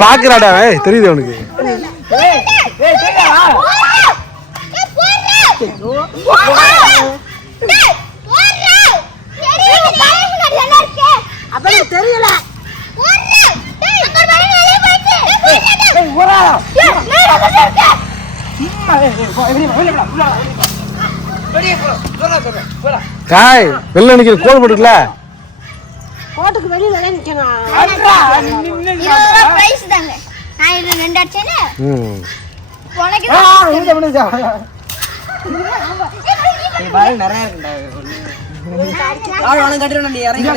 பாக்குறாடா தெரியுது அவனுக்கு. தெரியல காய் வெள்ள நிக்கிற கோல் போட்டுக்கல கோட்டுக்கு வெளியில நிக்கணும். நான் இது 2 அடிச்சேனே. உனக்கு நீ பாரு நிறைய இருக்குடா. ஆள் வாங்க கட்டிரணும் நீ இறங்கி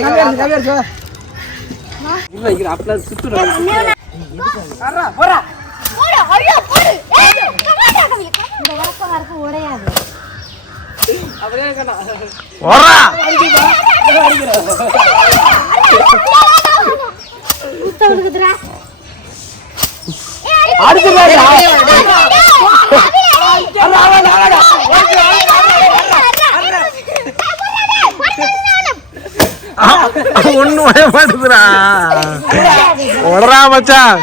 இல்ல இங்க அப்பல சுத்துறா. அரா போடா. போடு ஐயோ போடு. ஏய் கமாடா கவில. இந்த வரக்க உடையாது. அப்படியே கண்ணா. ஓரா. உத்தவுதுடா. அடுத்து பாரு. ஒண்ணு வர மாட்டேதுடா. ஓடுறா மச்சான்.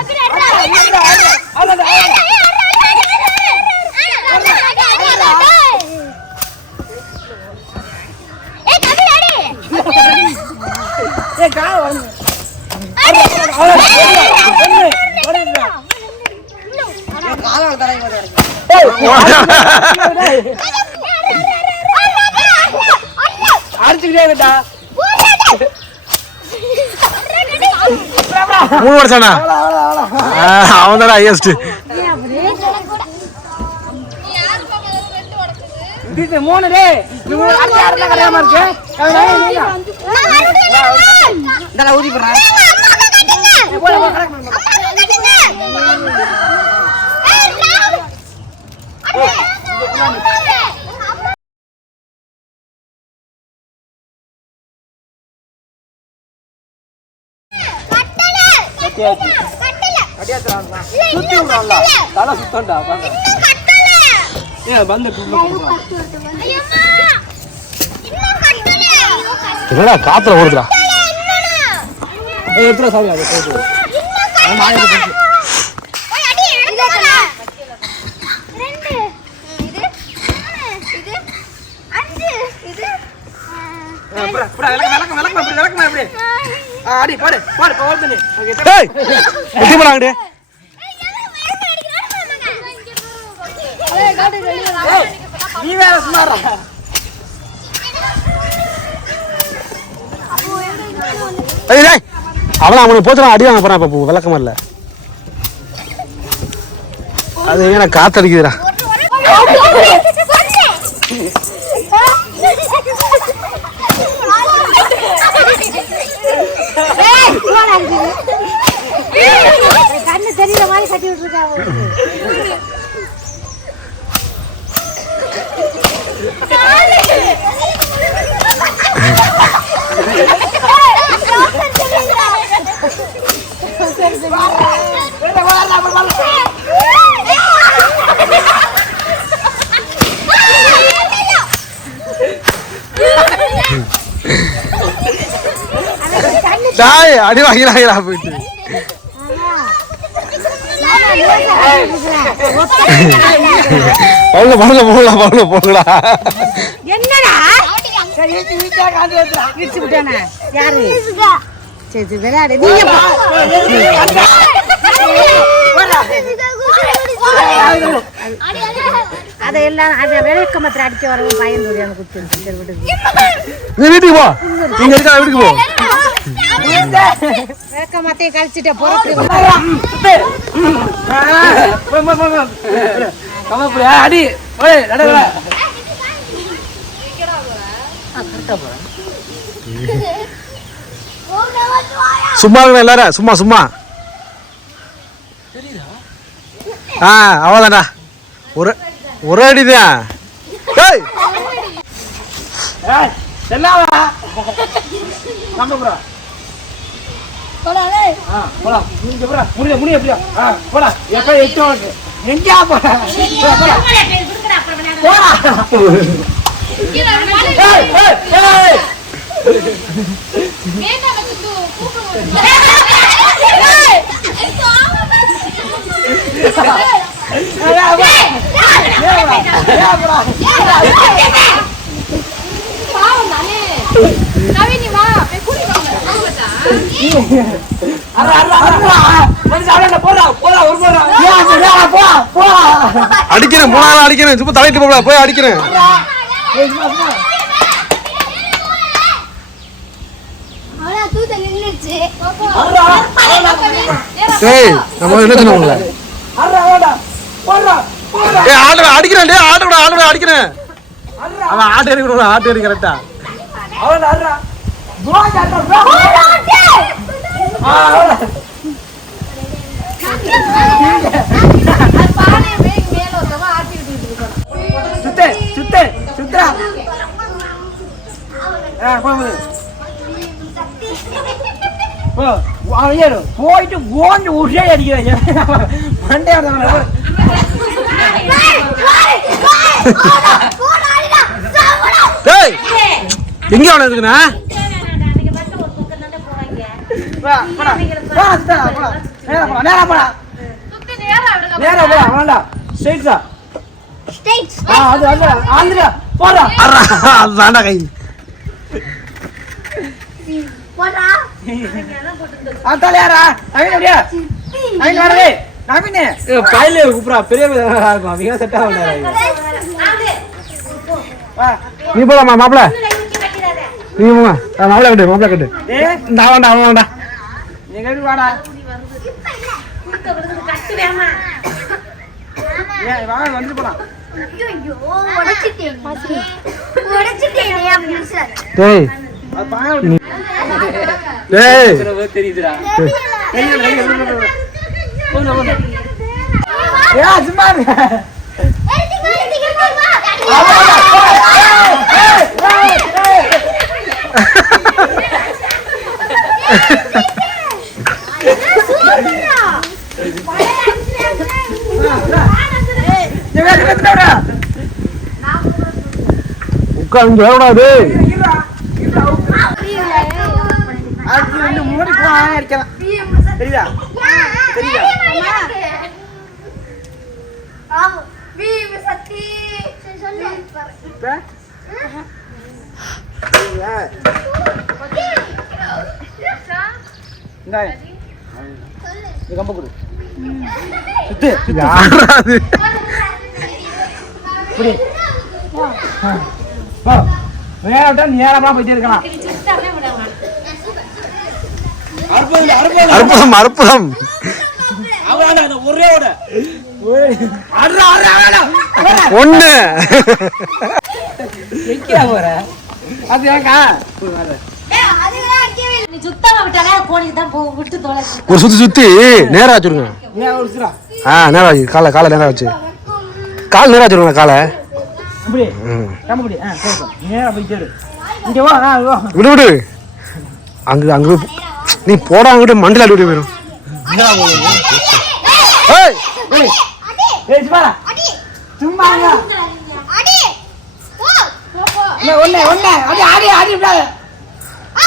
அடிச்சுக்கிட்டே மூணு வருஷம்டா அவன் தானே ஹையஸ்ட். இது 3 டே இது அடியாரல கரையாம இருக்கு. இதல ஊதி போறா. போல போல கரெக்ட். அடியாத்ராமா சுத்தி விடுறல தல சுத்தண்டா பாங்க. ஏ வந்து குள்ள ஐயம்மா இன்னும் கட்டல. என்னடா காத்துல ஓடுதுடா. ஏய் எப்பற சாவி அது போடு. நான் மாறி போச்சு. ஓய் அடி எடுத்து போடா. 2 இது 3 இது 5 இது புடா விளக்க அப்படி. அடி போடு போடு நீ. டேய் எட்டி போறாங்கடே. நீ வேற சுமாரா. ஏய் டேய் அவனுக்கு போச்சுனா அடி வாங்க போறான். இப்ப விளக்கமா இல்ல அது என்ன காத்தடிக்குதுடா. கண்ணு தெரியற மாதிரி கட்டி விட்டுருக்காங்க. டாய் அடி வாங்கிறாங்களா போயிட்டு போங்களா என்னடா விட்டு விட்டானே யாரு சரி விளையாடு நீங்க அதெல்லாம் அதை விளக்கமத்தில் அடிக்க வரவும் பயன் அந்த குத்து நீ வீட்டுக்கு போ நீங்க இருக்கா வீட்டுக்கு போ விளக்கமத்தையும் கழிச்சுட்ட பொறுத்து அடி சும்மா எல்லாரும் சும்மா சும்மா அவ்வளோதான்டா ஒரு அடிதான் அடிக்கிறேன் போனாலும் அடிக்கிறேன் சும்மா தலையிட்டு போல போய் அடிக்கிறேன் நம்ம என்ன சொன்ன அடிக்கிறேன் அடிக்கிறேன் அவன் ஆட்டு எறி ஆட்டு எறி கரெக்டா போயிட்டு ஓண்டு உஷே அடிக்கிறாங்க எங்க அவன இருக்குண்ணா கை நீ போலாமா மாப்பிள்ள நீ மாப்பிள்ள கட்டு மாப்பிள்ள கட்டு நான் வேண்டா அவன் வேண்டா நீங்க வாடா வந்து போலாம் தெரியுதுடா சும்மா உட்காந்து வரக்கூடாது மூடி அடிக்கலாம் தெரியுதா தெரியுதா கம்ப கொடு சுத்து யாராது நேரமா போயிட்டே இருக்கலாம் அற்புதம் அற்புதம் ஒரே ஒண்ணு அது ஏக்கா ஒரு சுத்தி சுத்தி நேரா வச்சிருங்க நேரா வச்சு காலை நேரா வச்சு கால் நேரா வச்சிருங்க காலை விடு விடு அங்க அங்க நீ போடா அங்கிட்ட மண்டல அடி விட்டு போயிடும் சும்மா ஒண்ணு அடி அடி அடி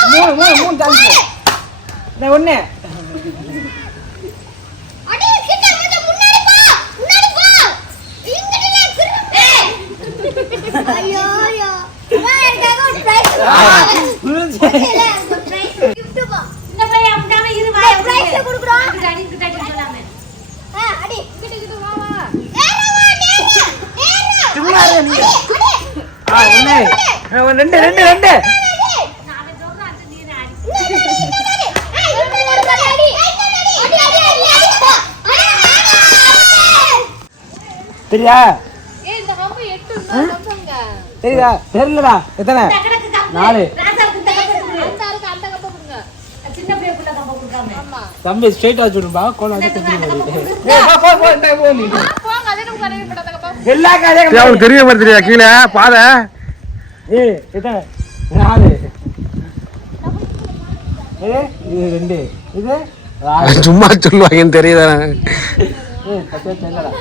மூணு நான் ஒண்ணு அடி கிட்ட வந்து முன்னாடி போ இங்கடே ஐயோ ஐயோ நான் எனக்காக ஒரு பிரைஸ் கிஃப்ட் பா இந்த பையன் அப்படியே இரு வாய் பிரைஸ் கொடுக்குறோம் அடி சொல்லாமே அடி கிட்ட வா வா சும்மா இரு நீ ஒண்ணு ரெண்டு நாம சொல்றோம் அந்த நீ தெரியா ஏய் இந்த ஹம்பு 8 நம்பங்க தெரியுதா தெரியலடா எத்தனை டக்கடக்கு கம்பு 4 ராசா குட்ட கம்பு அந்த கம்ப கொடுங்க சின்ன பிள்ளை குட்ட கம்பு கொடுக்காம ஆமா தம்பி ஸ்ட்ரைட் வச்சு விடுப்பா கோல வந்து குத்தி அந்த கம்பு போடு கொடுங்க. போ இந்த போ நீ போங்க அதே நம்ம கரெக்ட் பண்ணாத கம்ப எல்லா கதையும் அவனுக்கு தெரிய மாதிரி தெரியா கீழே பாதை ஏய் எத்தனை 4 இது 2 இது 4 சும்மா சொல்லுவாங்கன்னு தெரியுதா ஏய் பச்சை தெரியலடா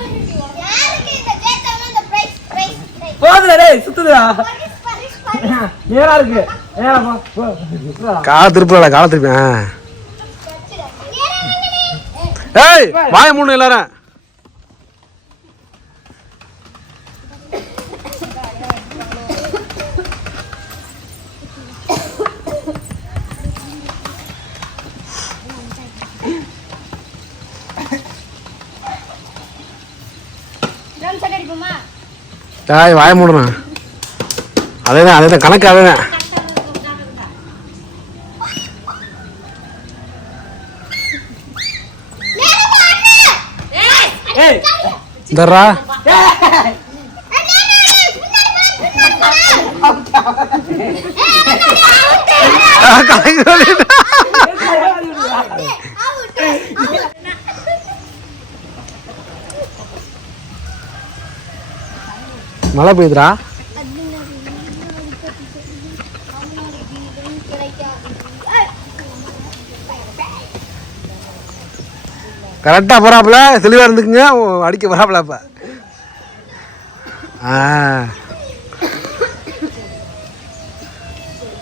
யாருக்கு இந்த கேட்டாங்க இந்த பிரைஸ் போதுடா டேய் சுத்துடா நேரா இருக்கு நேரா போ கால திருப்பல கால திருப்பி ஏய் வாய மூணு எல்லாரும் ட்ரம் செட் அடிப்போமா ஏய் வாய மூடுறேன் அதேதான் கணக்கு அதேதான் ஏய் இந்தரா கணக்கு சொல்லிட்டா. மழை பெய்யுதுடா கரெக்டா போறாப்புல தெளிவா இருந்துக்குங்க அடிக்க போறாப்புல இப்ப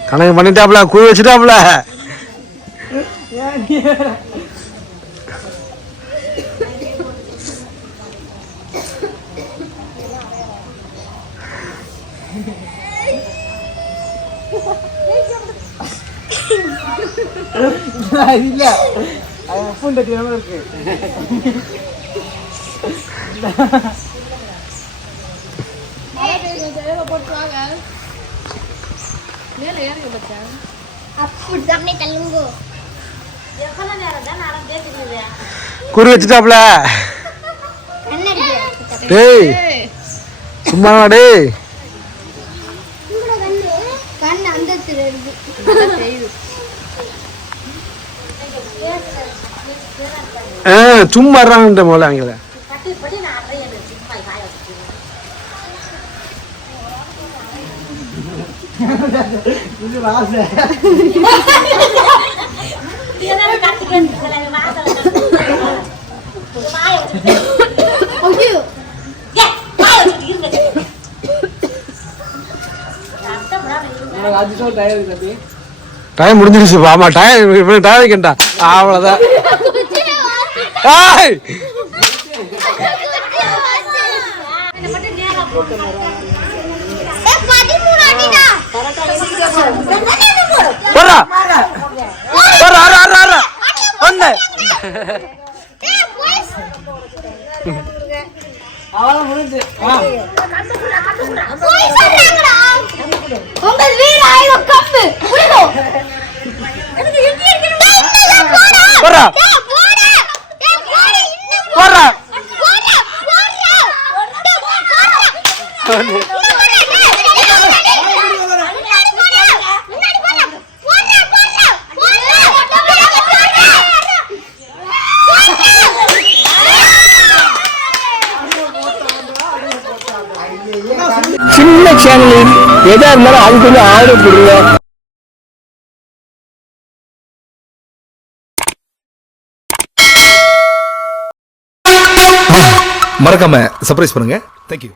கணக்கு பண்ணிட்டாப்புல குழி வச்சுட்டாப்புல இல்ல அவன் பூண்ட தெரியாம இருக்கு அப்படியே தள்ளுங்க எவ்வளவு நேரம் தான் நான் பேசிக்கிறது குறி வச்சுட்டாப்புல கண்ணாடி டேய் சும்மா டேய் கண்ணு அந்த இருக்கு சும்மா இருறாங்க போல அங்கே கட்டி படி நான் அறைய சும்மா காய வச்சுட்டு இது வாசை இதெல்லாம் கட்டிக்கிட்டு வாசல் காய வச்சுட்டு ஐயோ ஏ காய வச்சுட்டு இருங்க அத்தை புறாம இருங்க எனக்கு அது சொல்ல டயர் தம்பி டைம் முடிஞ்சிருச்சு ஆமா டைம் டைம் வைக்கண்டா அவ்வளோதான் ஏய் இதை மட்டும் நேரா போட்டு போறா போறா அரா அரா அரா ஒண்ணு அவள முடிஞ்சு உங்கள் வீடு ஆயிரம் கப்பு புரியுதோ போறா போறா சின்ன சேனல் எதா இருந்தாலும் அது கொஞ்சம் ஆர்டர் கொடுங்க மறக்காம சர்ப்ரைஸ் பண்ணுங்க. தேங்க்யூ.